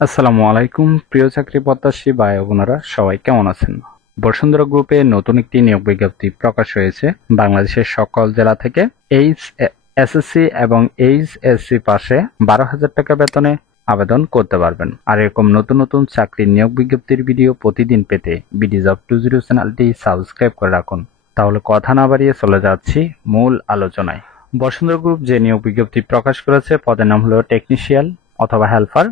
আসসালামু আলাইকুম প্রিয় চাকরি প্রত্যাশী ভাই ও বোনেরা, সবাই কেমন আছেন? বসুন্ধরা গ্রুপে নতুন একটি নিয়োগ বিজ্ঞপ্তি প্রকাশ হয়েছে। বাংলাদেশের সকল জেলা থেকে এসএসসি এবং এইচএসসি পাশে 12,000 টাকা বেতনে আবেদন করতে পারবেন। আর এরকম নতুন নতুন চাকরির নিয়োগ বিজ্ঞপ্তির ভিডিও প্রতিদিন পেতে বিডি জব 20 চ্যানেলটি সাবস্ক্রাইব করে রাখুন। তাহলে কথা না বাড়িয়ে চলে যাচ্ছি মূল আলোচনায়। বসুন্ধরা গ্রুপ যে নিয়োগ বিজ্ঞপ্তি প্রকাশ করেছে, পদের নাম হলো টেকনিশিয়ান অথবা হেল্পার,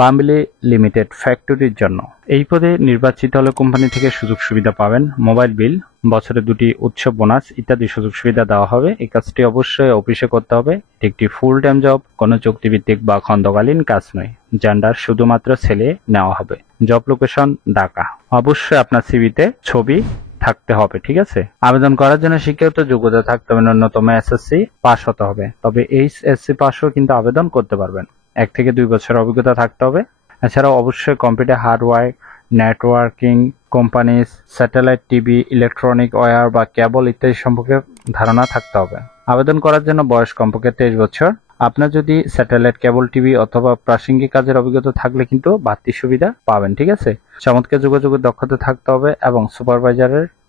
বাম্বিলি লিমিটেড ফ্যাক্টরির জন্য। এই পদে নির্বাচিত হলে কোম্পানি থেকে সুযোগ সুবিধা পাবেন, মোবাইল বিল, বছরে 2টি উৎসব বোনাস ইত্যাদি সুযোগ সুবিধা দেওয়া হবে। এই কাজটি অবশ্যই অফিসে করতে হবে। এটি একটি ফুল টাইম জব, কোনো চুক্তিভিত্তিক বা খণ্ডকালীন কাজ নয়। জেন্ডার শুধুমাত্র ছেলে নেওয়া হবে। Job location Dhaka. অবশ্যই আপনার সিভিতে ছবি থাকতে হবে, ঠিক আছে। আবেদন করার জন্য শিক্ষাগত যোগ্যতা থাকতে হবে, ন্যূনতম এসএসসি পাস হতে হবে। তবে এইচএসসি পাসও কিন্তু আবেদন করতে পারবেন। 1 থেকে 2 বছর অভিজ্ঞতা থাকতে হবে। এছাড়াও অবশ্যই computer hardware, networking, companies, satellite TV, electronic wire বা কেবল ইত্যাদি সম্পর্কে ধারণা থাকতে হবে। আবেদন করার জন্য বয়স কমপক্ষে 23 বছর। আপনার যদি স্যাটেলাইট, কেবল টিভি অথবা প্রাসঙ্গিক কাজের অভিজ্ঞতা থাকলে কিন্তু বাড়তি সুবিধা পাবেন, ঠিক আছে। চমৎকার যোগাযোগের দক্ষতা থাকতে হবে এবং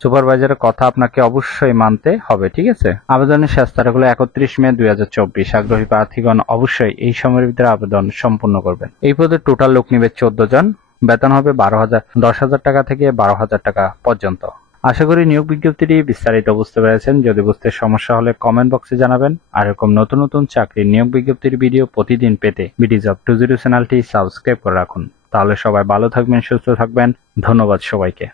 সুপারভাইজারের কথা আপনাকে অবশ্যই মানতে হবে, ঠিক আছে। আবেদনের শেষ তারিখ হলো 31 মে 2024। আগ্রহী প্রার্থীগণ অবশ্যই এই সময়ের ভিতরে আবেদন সম্পূর্ণ করবেন। এই পদে টোটাল লোক নিবে 14 জন। বেতন হবে 10,000 টাকা থেকে 12,000 টাকা পর্যন্ত। আশা করি নিয়োগ বিজ্ঞপ্তিটি বিস্তারিত বুঝতে পেরেছেন। যদি বুঝতে সমস্যা হলে কমেন্ট বক্সে জানাবেন। আর এরকম নতুন নতুন চাকরির নিয়োগ বিজ্ঞপ্তির ভিডিও প্রতিদিন পেতে বিডি জব 20 চ্যানেলটি সাবস্ক্রাইব করে রাখুন। তাহলে সবাই ভালো থাকবেন, সুস্থ থাকবেন। ধন্যবাদ সবাইকে।